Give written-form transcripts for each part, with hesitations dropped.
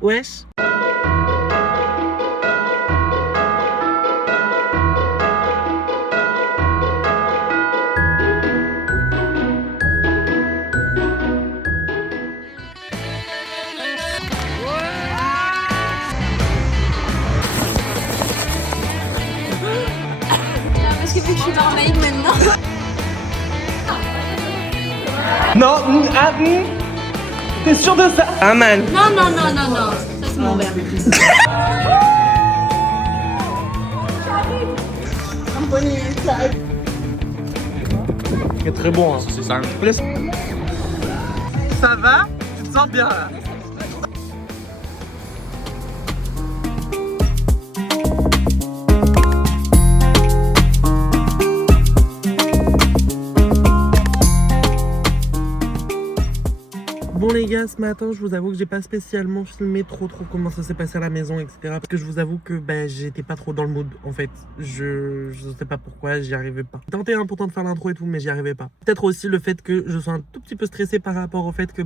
Wesh. Parce que vu que je suis mermaid maintenant. Non, t'es sûr de ça? Ah man. Non, non, non, non, non. Ça c'est mon verre. C'est très bon, hein. C'est ça. Ça va? Tu te sens bien là? Bon les gars, ce matin je vous avoue que j'ai pas spécialement filmé trop comment ça s'est passé à la maison, etc. Parce que je vous avoue que j'étais pas trop dans le mood en fait. Je sais pas pourquoi, j'y arrivais pas. J'ai tenté pourtant de faire l'intro et tout, mais j'y arrivais pas. Peut-être aussi le fait que je sois un tout petit peu stressée par rapport au fait que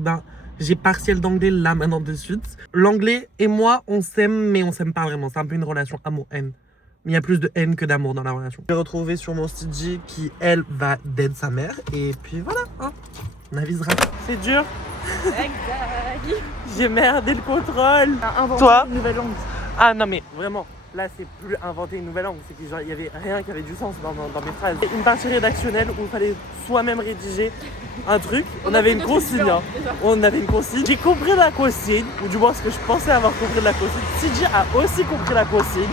j'ai partiel d'anglais là maintenant de suite. L'anglais et moi on s'aime, mais on s'aime pas vraiment. C'est un peu une relation amour-haine. Mais il y a plus de haine que d'amour dans la relation. Je vais retrouver sur mon CG qui elle va d'aider sa mère. Et puis voilà, hein. On avisera. C'est dur. J'ai merdé le contrôle. Toi Une nouvelle langue. Ah non mais vraiment, là c'est plus inventer une nouvelle langue, c'est qu'il y avait rien qui avait du sens dans mes phrases. Une partie rédactionnelle où il fallait soi-même rédiger un truc. On avait une consigne. Hein. On avait une consigne. J'ai compris la consigne, ou du moins ce que je pensais avoir compris de la consigne. CJ a aussi compris la consigne.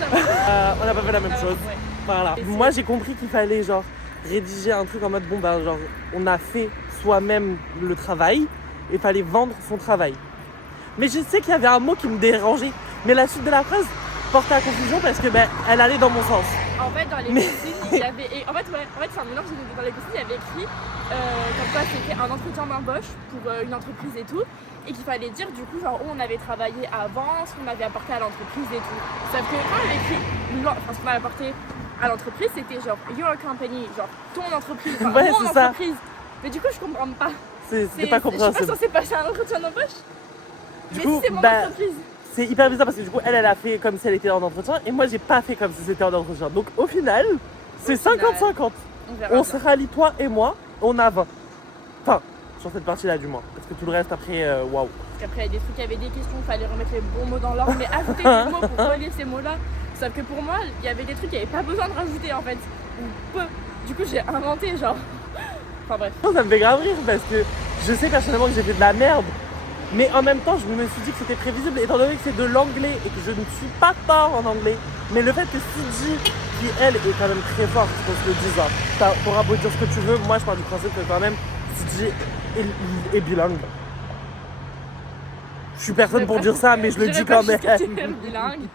On n'a pas fait la même chose. Ouais. Voilà. Moi j'ai compris qu'il fallait genre rédiger un truc en mode genre on a fait soi-même le travail et il fallait vendre son travail. Mais je sais qu'il y avait un mot qui me dérangeait, mais la suite de la phrase portait à confusion parce que elle allait dans mon sens. En fait, dans les consignes, il y avait. En fait, c'est un mélange. Dans les consignes, il y avait écrit comme quoi c'était un entretien d'embauche pour une entreprise et tout, et qu'il fallait dire du coup, genre, où on avait travaillé avant, ce qu'on avait apporté à l'entreprise et tout. Sauf que quand on avait écrit ce qu'on avait apporté à l'entreprise, c'était genre your company, genre ton entreprise, enfin, Ouais, mon c'est ça. entreprise. Mais du coup, je comprends pas. C'était pas Je suis compréhensible. pas censée passer un entretien d'embauche. Du Mais coup, si c'est mon entreprise. c'est hyper bizarre parce que du coup, elle a fait comme si elle était en entretien et moi, j'ai pas fait comme si c'était en entretien. Donc au final, c'est 50-50. On verra. On se rallie, toi et moi, on a 20. Enfin, sur cette partie-là du moins. Parce que tout le reste après, waouh. Parce qu'après, il y a des trucs, il y avait des questions, il fallait remettre les bons mots dans l'ordre, mais ajouter des mots pour relier ces mots-là. Sauf que pour moi, il y avait des trucs qu'il n'y avait pas besoin de rajouter en fait. Ou peu. Du coup, j'ai inventé genre. Enfin bref. Ça me fait grave rire parce que je sais personnellement que j'ai fait de la merde. Mais en même temps, je me suis dit que c'était prévisible étant donné que c'est de l'anglais et que je ne suis pas fort en anglais. Mais le fait que CJ, qui elle est quand même très forte, qu'on se le dise, hein, t'auras beau dire ce que tu veux, moi je pars du principe que quand même CJ est bilingue. Je suis personne pour dire ça, mais je le dis quand même. Bilingue.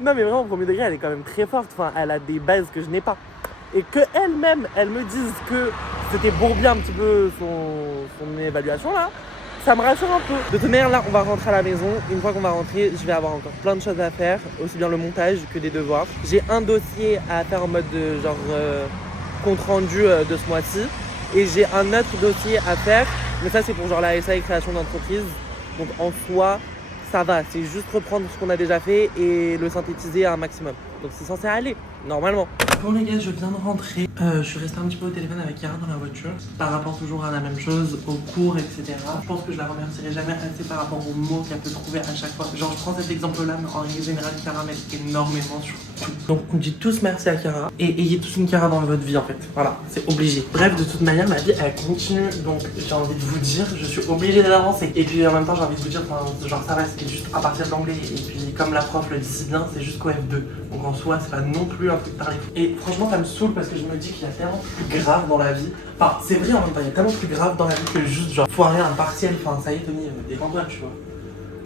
Non mais vraiment, au premier degré, elle est quand même très forte. Enfin, elle a des bases que je n'ai pas. Et que elle-même, elle me dise que c'était bourbier un petit peu son évaluation là, ça me rassure un peu. De toute manière, là, on va rentrer à la maison. Une fois qu'on va rentrer, je vais avoir encore plein de choses à faire, aussi bien le montage que des devoirs. J'ai un dossier à faire en mode compte rendu de ce mois-ci. Et j'ai un autre dossier à faire, mais ça c'est pour genre la SA et création d'entreprise. Donc en soi, ça va, c'est juste reprendre ce qu'on a déjà fait et le synthétiser à un maximum. Donc c'est censé aller, normalement. Bon les gars, je viens de rentrer. Je suis resté un petit peu au téléphone avec Chiara dans la voiture. Par rapport toujours à la même chose, aux cours, etc. Je pense que je la remercierai jamais assez par rapport aux mots qu'elle peut trouver à chaque fois. Genre je prends cet exemple-là, mais en règle générale, Chiara m'aide énormément sur tout. Donc on dit tous merci à Chiara. Et ayez tous une Chiara dans votre vie en fait. Voilà, c'est obligé. Bref, de toute manière, ma vie elle continue. Donc j'ai envie de vous dire, je suis obligée d'avancer. Et puis en même temps, j'ai envie de vous dire, genre ça va, c'était juste à partir de l'anglais. Et puis comme la prof le dit si bien, c'est jusqu'au F2. Donc en soi, c'est pas non plus un truc pareil. Et franchement, ça me saoule parce que je me dis qu'il y a tellement plus grave dans la vie. Enfin, c'est vrai en même temps, il y a tellement plus grave dans la vie que juste genre foirer un partiel. Enfin, ça y est, Tony, défends-toi, tu vois.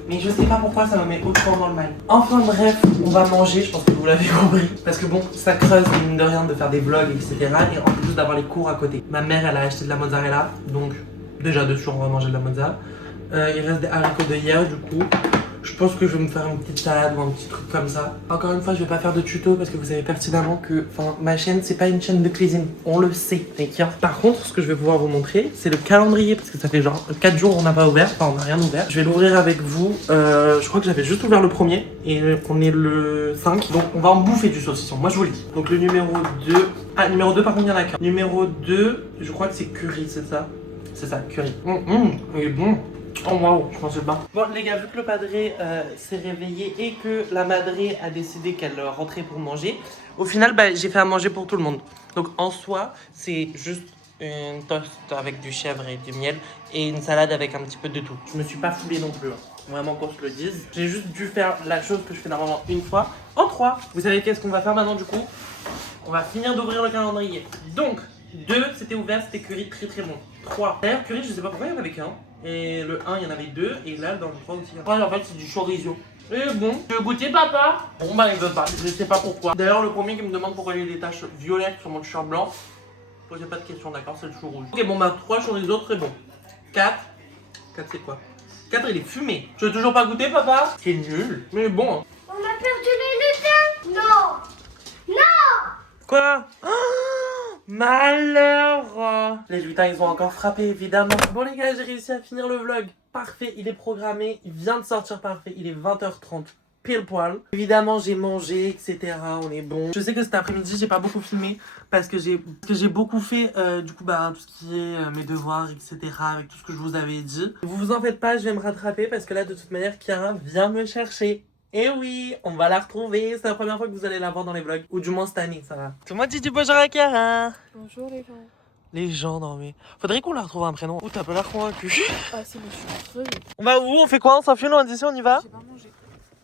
Mais je sais pas pourquoi ça me met autant dans le mal. Enfin bref, on va manger, je pense que vous l'avez compris. Parce que bon, ça creuse mine de rien de faire des vlogs, etc. Et en plus d'avoir les cours à côté. Ma mère, elle a acheté de la mozzarella. Donc déjà dessus, on va manger de la mozzarella. Il reste des haricots de hier, du coup. Je pense que je vais me faire une petite salade ou un petit truc comme ça. Encore une fois, je vais pas faire de tuto parce que vous savez pertinemment que ma chaîne, c'est pas une chaîne de cuisine. On le sait, d'accord. Par contre, ce que je vais pouvoir vous montrer, c'est le calendrier parce que ça fait genre 4 jours on n'a pas ouvert, enfin on n'a rien ouvert. Je vais l'ouvrir avec vous. Je crois que j'avais juste ouvert le premier et on est le 5. Donc on va en bouffer du saucisson, moi je vous le dis. Donc le numéro 2. Ah, numéro 2 par contre il y en a qu'un. Numéro 2, je crois que c'est curry, c'est ça? C'est ça, curry. Il est bon. Oh waouh, je pensais pas. Bon les gars, vu que le padré s'est réveillé et que la madré a décidé qu'elle rentrait pour manger, au final j'ai fait à manger pour tout le monde. Donc en soi, c'est juste une toast avec du chèvre et du miel et une salade avec un petit peu de tout. Je me suis pas foulée non plus, hein. Vraiment qu'on se le dise. J'ai juste dû faire la chose que je fais normalement une fois en 3. Vous savez qu'est-ce qu'on va faire maintenant du coup? On va finir d'ouvrir le calendrier. Donc 2, c'était ouvert, c'était curry très très bon. 3. D'ailleurs curry, je sais pas pourquoi il y en avait qu'un. Et le 1, il y en avait 2. Et là, dans le 3 aussi. Ouais, en fait, c'est du chorizo. Et bon, tu veux goûter, papa? Bon, bah, il veut pas. Je sais pas pourquoi. D'ailleurs, le premier qui me demande pourquoi il y a des taches violettes sur mon t-shirt blanc, posez pas de questions, d'accord? C'est le chou rouge. Ok, bon, bah, 3 chorizo, très bon. 4. 4, c'est quoi? 4, il est fumé. Tu veux toujours pas goûter, papa? C'est nul. Mais bon. On a perdu les lutins. Non. Non. Quoi? Malheur! Les lutins ils ont encore frappé évidemment. Bon les gars, j'ai réussi à finir le vlog. Parfait, il est programmé, il vient de sortir parfait, il est 20h30 pile poil. Évidemment j'ai mangé, etc. On est bon. Je sais que cet après-midi j'ai pas beaucoup filmé parce que j'ai beaucoup fait du coup tout ce qui est mes devoirs, etc. avec tout ce que je vous avais dit. Vous vous en faites pas, je vais me rattraper parce que là de toute manière Chiara vient me chercher. Et oui, on va la retrouver. C'est la première fois que vous allez la voir dans les vlogs. Ou du moins cette année, ça va. Tout le monde dit bonjour à Chiara. Bonjour les gens. Les gens, non mais... Faudrait qu'on leur retrouve un prénom. Ouh, t'as pas l'air convaincu. Ah c'est bon, je suis crevée. On va où? On fait quoi? On s'enfuit, on dit on y va? J'ai pas mangé.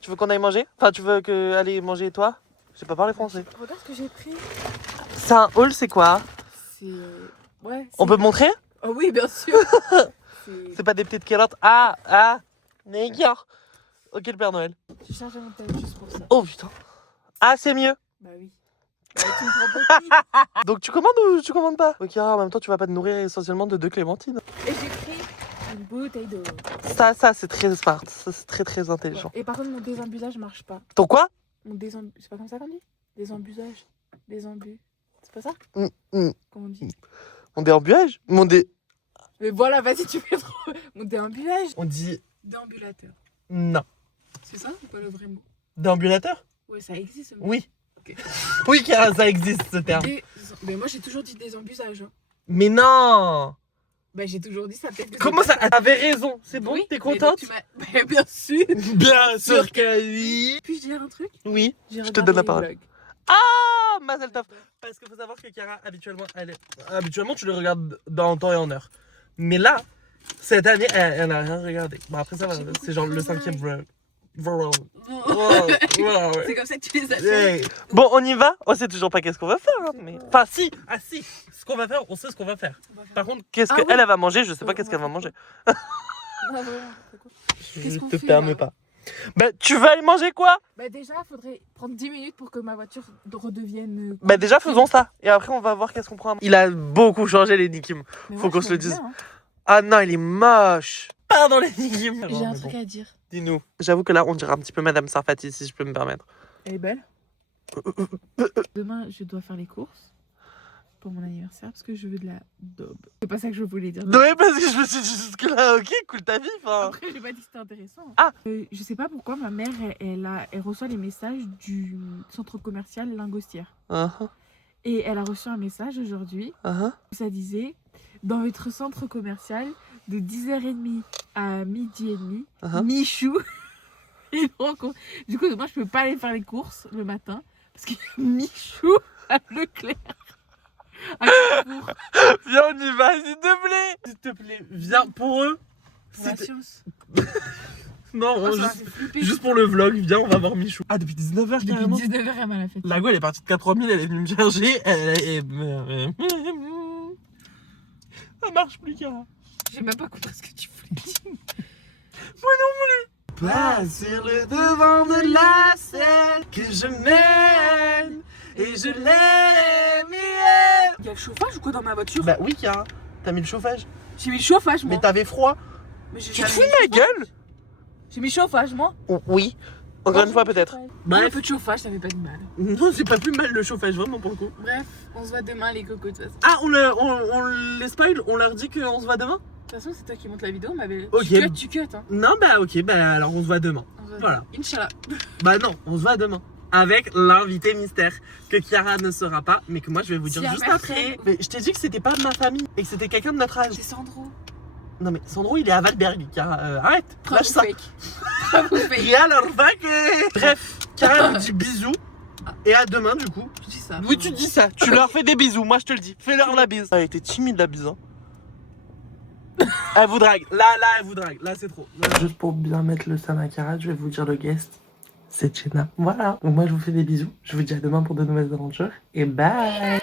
Tu veux qu'on aille manger? Enfin, tu veux que aller manger toi? Je sais pas parler français. Regarde ce que j'ai pris. C'est un haul, c'est quoi? C'est... Ouais. On peut me montrer? Oh oui, bien sûr. C'est pas des petites calottes. Ah, négare. Ok, le Père Noël. J'ai chargé mon téléphone juste pour ça. Oh putain. Ah, c'est mieux. Bah oui. Bah, tu me prends petit. Donc tu commandes ou tu commandes pas? Ok, en même temps, tu vas pas te nourrir essentiellement de 2 clémentines. Et j'ai pris une bouteille d'eau. Ça, c'est très smart. Ça, c'est très, très intelligent. Ouais. Et par contre, mon désembusage marche pas. Ton quoi? Mon c'est pas comme ça qu'on dit? Désembusage. Désembus. C'est pas ça? Comment on dit? Mon déambulage? Mais voilà, vas-y, tu fais trop. Mon déambulage. On dit... Déambulateur. Non. C'est ça ou pas le vrai mot? Déambulateur? Ouais, ça existe ce mot. Oui. Ok. Oui, Chiara, ça existe ce terme. Mais moi j'ai toujours dit désembusage. Hein. Mais non! Bah j'ai toujours dit ça, peut-être que Comment ça? T'avais raison, c'est bon? Oui, T'es contente? Bah, bien sûr. Bien sûr que oui! Puis-je dire un truc? Oui, J'ai je te donne la parole. vlogs. Ah, Mazel Tov! Parce qu'il faut savoir que Chiara, habituellement, tu le regardes dans temps et en heure. Mais là, cette année, elle n'a rien regardé. Bon, après ça va, c'est genre le 5e vlog. C'est comme ça que tu les achètes. Bon, on y va? On sait toujours pas qu'est-ce qu'on va faire. Hein, mais... Enfin, si! Ah, si! Ce qu'on va faire, on sait ce qu'on va faire. Par contre, qu'est-ce qu'elle va manger? Je sais pas qu'est-ce qu'elle va manger. Je te permets pas. Bah, tu vas aller manger quoi? Bah, déjà, il faudrait prendre 10 minutes pour que ma voiture redevienne. Bah, déjà, faisons ça. Et après, on va voir qu'est-ce qu'on prend. Il a beaucoup changé les Nikim. Faut qu'on se le dise. Hein. Ah non, il est moche. Pardon, les Nikim. J'ai un truc à dire. Dis-nous. J'avoue que là, on dirait un petit peu Madame Sarfati, si je peux me permettre. Elle est belle. Demain, je dois faire les courses pour mon anniversaire parce que je veux de la daube. C'est pas ça que je voulais dire. Non, mais parce que je me suis dit jusque là, ok, cool ta vie. Fin... Après, j'ai pas dit que c'était intéressant. Ah je sais pas pourquoi ma mère, elle reçoit les messages du centre commercial Lingostière. Et elle a reçu un message aujourd'hui où ça disait: dans votre centre commercial, de 10h30 à midi et demi, Michou. Du coup, moi, je peux pas aller faire les courses le matin parce qu'il y a Michou à Leclerc. Viens, on y va, s'il te plaît. S'il te plaît, viens pour eux. Pour la science. Non, juste pour le vlog, viens, on va voir Michou. Ah, depuis 19h carrément. Depuis 19h, elle m'a la fête. La go, elle est partie de 4000, elle est venue me chercher. Ça marche plus, Chiara. J'ai même pas compris ce que tu voulais dire. Moi non plus. Pas sur le devant de la scène que je m'aime et je l'aime. Il y a le chauffage ou quoi dans ma voiture? Bah oui, Chiara. T'as mis le chauffage. J'ai mis le chauffage, moi. Mais t'avais froid. Mais tu te fous de ma gueule? J'ai mis chauffage, moi. Oui. Encore une fois, peut-être. Un Bref. peu de chauffage, ça fait pas de mal. Non, c'est pas plus mal le chauffage, vraiment, pour le coup. Bref, on se voit demain, les cocos, de toute façon. Ah, on les spoil? On leur dit qu'on se voit demain? De toute façon, c'est toi qui montes la vidéo, mais Ok. tu cut, hein. Non, bah ok, bah alors on se voit demain. On se voit Voilà. demain. Inch'Allah. Bah non, on se voit demain. Avec l'invité mystère, que Chiara ne saura pas, mais que moi je vais vous dire S'il y a juste personne. après. Mais je t'ai dit que c'était pas de ma famille et que c'était quelqu'un de notre âge. C'est Sandro. Non mais Sandro il est à Valberg, Chiara. Arrête, lâche ça. Bravo fake. Rien leur Bref, Chiara vous dit bisous. Et à demain du coup. Je dis ça. Oui, tu dis ça, tu leur fais des bisous, moi je te le dis. Fais-leur la bise. Elle était timide la bise, hein. Elle vous drague, là elle vous drague, là c'est trop. Juste pour bien mettre le sam à Chiara, je vais vous dire le guest. C'est Jenna. Voilà, donc moi je vous fais des bisous. Je vous dis à demain pour de nouvelles aventures. Et bye.